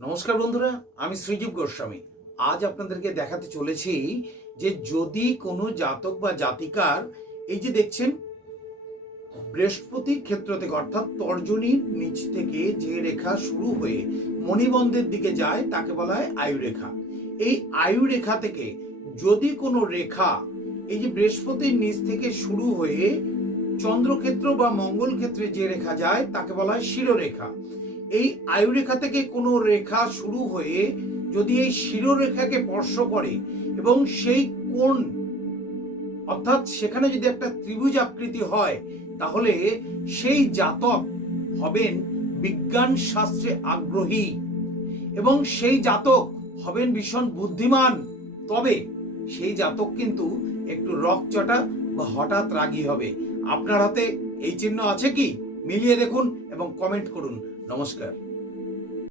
নমস্কার বন্ধুরা, আমি শ্রীজীব গোস্বামী। আজ আপনাদেরকে দেখাতে চলেছি যে যদি কোনো জাতক বা জাতিকার এই যে দেখছেন বৃহস্পতির ক্ষেত্র থেকে অর্থাৎ তর্জনীর নিচ থেকে যে রেখা শুরু হয়ে মণিবন্ধের দিকে যায় তাকে বলা হয় আয়ুরেখা। এই আয়ুরেখা থেকে যদি কোনো রেখা এই যে বৃহস্পতির নিচ থেকে শুরু হয়ে চন্দ্রক্ষেত্র বা মঙ্গল ক্ষেত্রে যে রেখা যায় তাকে বলা হয় শিরোরেখা। এই আয়ুরেখা থেকে কোনো রেখা শুরু হয়ে যদি এই শিরোরেখাকে স্পর্শ করে এবং সেই কোণ অর্থাৎ সেখানে যদি একটা ত্রিভুজ আকৃতি হয়, তাহলে সেই জাতক হবেন বিজ্ঞান শাস্ত্রে আগ্রহী এবং সেই জাতক হবেন ভীষণ বুদ্ধিমান। তবে সেই জাতক কিন্তু একটু রকচটা বা হঠাৎ রাগী হবে। আপনার হাতে এই চিহ্ন আছে কি? মিলিয়ে দেখুন এবং কমেন্ট করুন। নমস্কার।